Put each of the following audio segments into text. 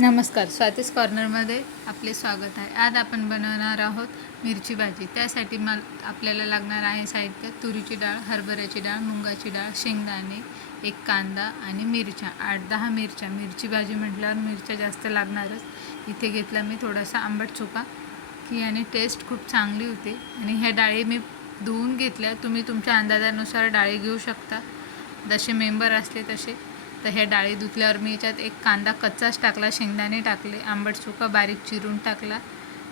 नमस्कार स्वातीस कॉर्नरमध्ये आपले स्वागत आहे. आज आपण बनवणार आहोत मिरची भाजी. त्यासाठी मला आपल्याला लागणार आहे साहित्य तुरीची डाळ हरभऱ्याची डाळ मुंगाची डाळ शेंगदाणे एक कांदा आणि मिरच्या. आठ दहा मिरच्या. मिरची भाजी म्हटल्यावर मिरच्या जास्त लागणारच. इथे घेतला मी थोडासा आंबट चुका की याने टेस्ट खूप चांगली होती. आणि ह्या डाळी मी धुवून घेतल्या. तुम्ही तुमच्या अंदाजानुसार डाळी घेऊ शकता. जसे मेंबर असले तसे. तर ह्या डाळी धुतल्यावर मी याच्यात एक कांदा कच्चाच टाकला शेंगदाणे टाकले आंबट चुका बारीक चिरून टाकला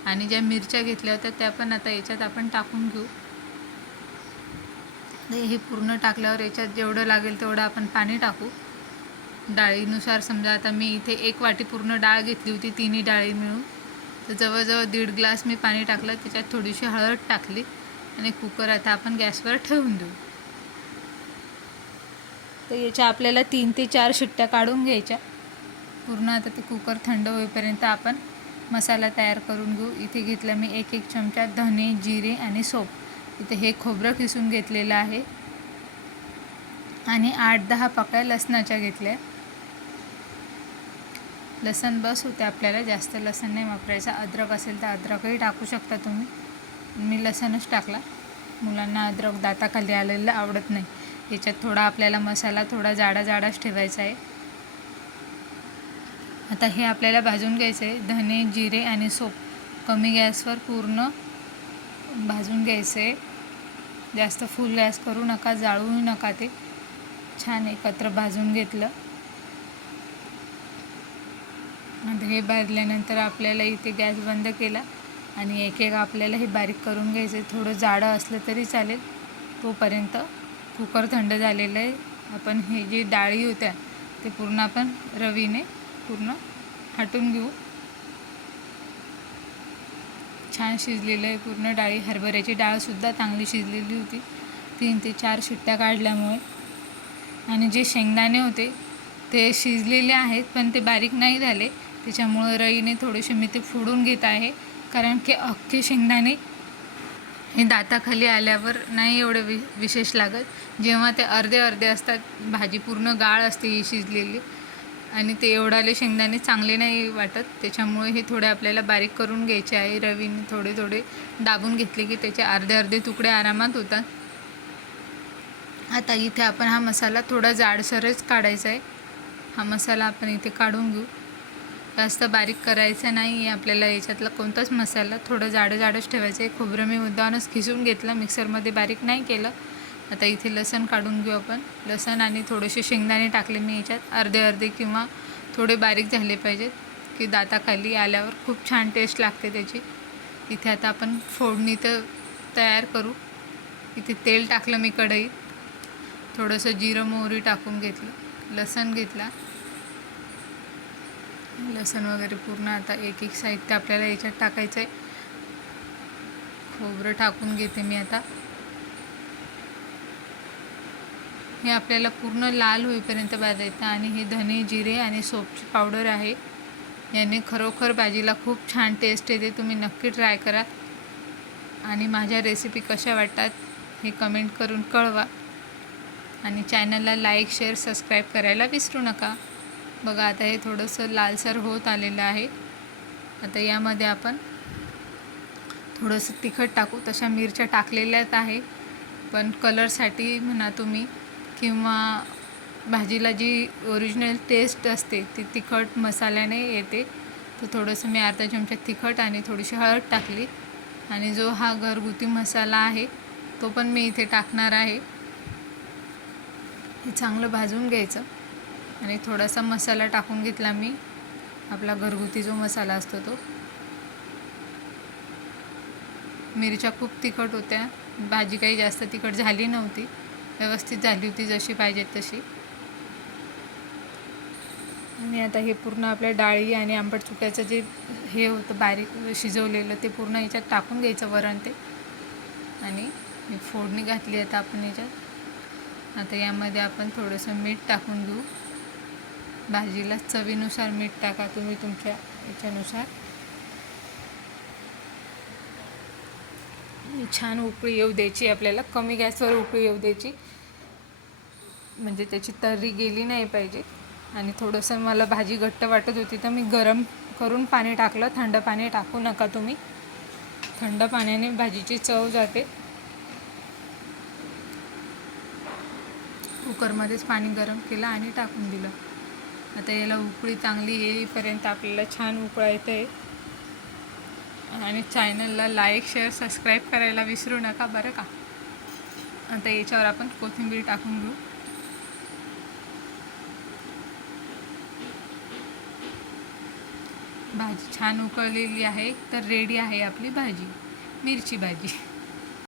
आणि ज्या मिरच्या घेतल्या होत्या त्या पण आता याच्यात आपण टाकून घेऊ. हे पूर्ण टाकल्यावर याच्यात जेवढं लागेल तेवढं आपण पाणी टाकू. डाळीनुसार समजा आता मी इथे एक वाटी पूर्ण डाळ घेतली होती तिन्ही डाळी मिळून. तर जवळजवळ दीड ग्लास मी पाणी टाकलं त्याच्यात थोडीशी हळद टाकली आणि कुकर आता आपण गॅसवर ठेवून देऊ. तर याच्या आपल्याला तीन ते चार शिट्ट्या काढून घ्यायच्या. पूर्ण आता ते कुकर थंड होईपर्यंत आपण मसाला तयार करून घेऊ. इथे घेतला मी एक एक चमचा धने जिरे आणि सोप. इथे हे खोबरं किसून घेतलेलं आहे. आणि आठ दहा पाकळ्या लसणाच्या घेतल्या. लसण बस होते आपल्याला. जास्त लसण नाही वापरायचं. अद्रक असेल तर अद्रकही टाकू शकता तुम्ही. मी लसणच टाकला. मुलांना अद्रक दाताखाली आलेलं आवडत नाही. याच्यात थोडा आपल्याला मसाला थोडा जाडा जाडाच ठेवायचा आहे. आता हे आपल्याला भाजून घ्यायचं आहे. धने जिरे आणि सोप कमी गॅसवर पूर्ण भाजून घ्यायचं आहे. जास्त फुल गॅस करू नका जाळू नका ते. छान एकत्र भाजून घेतलं. आता हे भाजल्यानंतर आपल्याला इथे गॅस बंद केला आणि एक एक आपल्याला हे बारीक करून घ्यायचं आहे. थोडं जाडं असलं तरी चालेल तोपर्यंत. कुकर थंड झालेलं आहे. आपण हे जे डाळी होत्या ते पूर्ण आपण रवीने पूर्ण हटून घेऊ. छान शिजलेलं आहे पूर्ण डाळी. हरभऱ्याची डाळसुद्धा चांगली शिजलेली होती. तीन ते चार शिट्ट्या काढल्यामुळे. आणि जे शेंगदाणे होते ते शिजलेले आहेत पण ते बारीक नाही झाले. त्याच्यामुळं रईने थोडेसे मी ते फोडून घेत आहे. कारण की अख्खे शेंगदाणे हे दाताखाली आल्यावर नाही एवढं वि विशेष लागत. जेव्हा ते अर्धे अर्धे असतात भाजी पूर्ण गाळ असते ही शिजलेली. आणि ते एवढाले शेंगदाणे चांगले नाही वाटत. त्याच्यामुळे हे थोडे आपल्याला बारीक करून घ्यायचे आहे. रवीने थोडे थोडे दाबून घेतले की त्याचे अर्धे अर्धे तुकडे आरामात होतात. आता इथे आपण हा मसाला थोडा जाडसरच काढायचा आहे. हा मसाला आपण इथे काढून घेऊ. जास्त बारीक करायचं नाही. आहे आपल्याला याच्यातला कोणताच मसाला थोडं जाडं जाडंच ठेवायचं. आहे खोबरं मी मुद्दानच खिसून घेतलं. मिक्सरमध्ये बारीक नाही केलं. आता इथे लसण काढून घेऊ आपण. लसण आणि थोडेसे शेंगदाणे टाकले मी याच्यात. अर्धे अर्धे किंवा थोडे बारीक झाले पाहिजेत की दाताखाली आल्यावर खूप छान टेस्ट लागते त्याची. इथे आता आपण फोडणी तर तयार करू. इथे तेल टाकलं मी कढईत. थोडंसं जिरं मोहरी टाकून घेतलं. लसण घेतला. लसण वगैरे पूर्ण आता एक एक साहित्य आपल्याला याच्यात टाकायचं आहे खोबरं टाकून घेते मी आता. हे आपल्याला पूर्ण लाल होईपर्यंत भाजायचं आणि हे धने जिरे आणि सोपची पावडर आहे. याने खरोखर भाजीला खूप छान टेस्ट येते. तुम्ही नक्की ट्राय करा. आणि माझ्या रेसिपी कशा वाटतात हे कमेंट करून कळवा. आणि चॅनलला लाईक शेअर सबस्क्राईब करायला विसरू नका. बघा आता हे थोडंसं लालसर होत आलेलं आहे. आता यामध्ये आपण थोडंसं तिखट टाकू. तशा मिरच्या टाकलेल्याच आहे. पण कलरसाठी म्हणा तुम्ही किंवा भाजीला जी ओरिजिनल टेस्ट असते ती तिखट मसाल्याने येते. तर थोडंसं मी अर्धा चमचा तिखट आणि थोडीशी हळद टाकली. आणि जो हा घरगुती मसाला आहे तो पण मी इथे टाकणार आहे. हे चांगलं भाजून घ्यायचं. आणि थोडासा मसाला टाकून घेतला मी. आपला घरगुती जो मसाला असतो तो. मिरच्या खूप तिखट होत्या. भाजी काही जास्त तिखट झाली नव्हती. व्यवस्थित झाली होती जशी पाहिजे तशी. आणि आता हे पूर्ण आपल्या डाळी आणि आंबट चुक्याचं जे हे होतं बारीक शिजवलेलं ते पूर्ण याच्यात टाकून घ्यायचं वरण ते. आणि फोडणी घातली आता आपण याच्यात. आता यामध्ये आपण थोडंसं मीठ टाकून घेऊ भाजीला चवीनुसार मीठ टाका तुम्ही तुमच्या याच्यानुसार. छान उकळी येऊ द्यायची आपल्याला कमी गॅसवर उकळी येऊ द्यायची. म्हणजे त्याची तर्री गेली नाही पाहिजे. आणि थोडंसं मला भाजी घट्ट वाटत होती तर मी गरम करून पाणी टाकलं. थंड पाणी टाकू नका तुम्ही. थंड पाण्याने भाजीची चव जाते. कुकरमध्येच पाणी गरम केलं आणि टाकून दिलं. आता याला उकळी चांगली येईपर्यंत आपल्याला छान उकळायचं आहे आणि चॅनलला लाईक शेअर सबस्क्राईब करायला विसरू नका बरं का? आता याच्यावर आपण कोथिंबीर टाकून घेऊ. भाजी छान उकळलेली आहे तर रेडी आहे आपली भाजी. मिरची भाजी.